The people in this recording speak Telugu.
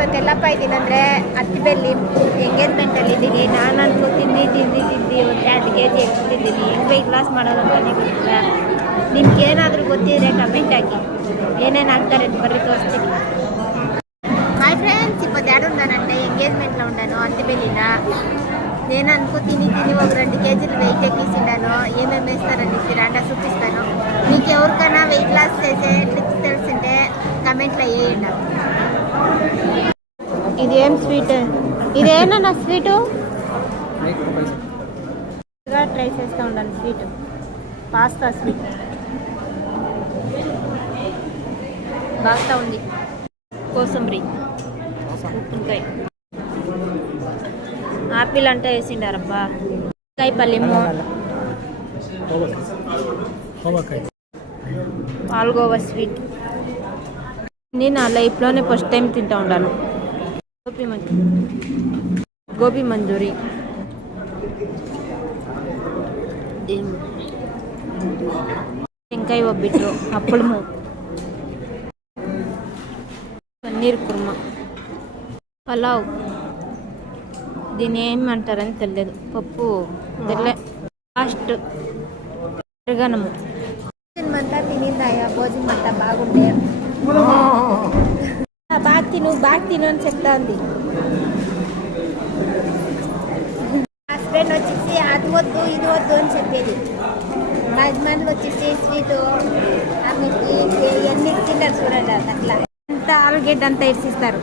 ಇವತ್ತೆಲ್ಲಪ್ಪ ಇದ್ದೀನಂದರೆ ಅತ್ತಿಬೆಲ್ಲಿ ಎಂಗೇಜ್ಮೆಂಟಲ್ಲಿ ಇದ್ದೀನಿ. ನಾನಂತೂ ತಿಂದು ಒಂದು 2 kg ಎಕ್ಸ್ತಿದ್ದೀನಿ. ಹೆಂಗೆ ವೆಯ್ಟ್ ಲಾಸ್ ಮಾಡೋದು ಅಂತಲೇ ಗೊತ್ತಿಲ್ಲ. ನಿಮ್ಗೆ ಏನಾದರೂ ಗೊತ್ತಿದ್ರೆ ಕಮೆಂಟ್ ಹಾಕಿ, ಏನೇನು ಆಗ್ತಾರೆ ಅಂತ ಬರ್ರಿ ತೋರಿಸ್ತೀನಿ. ಹಾಯ್ ఫ్రెండ్స్, 22 ఎంగేజ్మెంట్లో ఉన్నాను అత్తిబెల్లిలో. నేను తిని ఒక 2 kg వెయిట్ ఎక్కించాను. ఏమేమి వేస్తారనేసి రాండా చూపిస్తాను. మీకు ఎవరికైనా వెయిట్ లాస్ చేసే టిప్స్ తెలిసింటే కమెంట్లో వేయండి. ఇదేం స్వీట్? ఇదేనా స్వీటు? ట్రై చేస్తూ ఉండాలి. స్వీట్ పాస్తా స్వీట్ బాగా ఉంది. కోసంబరి, ఉప్పుకాయ, ఆపిల్ అంటే వేసిండారబ్బా. కాయ పల్లెము, పాల్గోవా స్వీట్. నేను నా లైఫ్లోనే ఫస్ట్ టైం తింటా ఉన్నాను. గోబీ మంచూరి, టెంకాయ ఒబ్బిట్టు, అప్పడము, పన్నీర్ కుర్మా, పలావ్. దీన్ని ఏమంటారని తెలియదు. పప్పు తెల్లే, లాస్ట్ పెరగనము. అంతా తినిందాయా భోజనం అంతా బాగుండే. బాగా తిను అని చెప్తా ఉంది. హస్బెండ్ వచ్చేసి అది వద్దు ఇది వద్దు అని చెప్పేది. మా యజమానులు వచ్చేసి స్వీటు ఆమెకి ఎన్ని తిన్నారు చూడండి. అట్లా అంతా ఆలుగడ్డ అంతా ఇచ్చిస్తారు.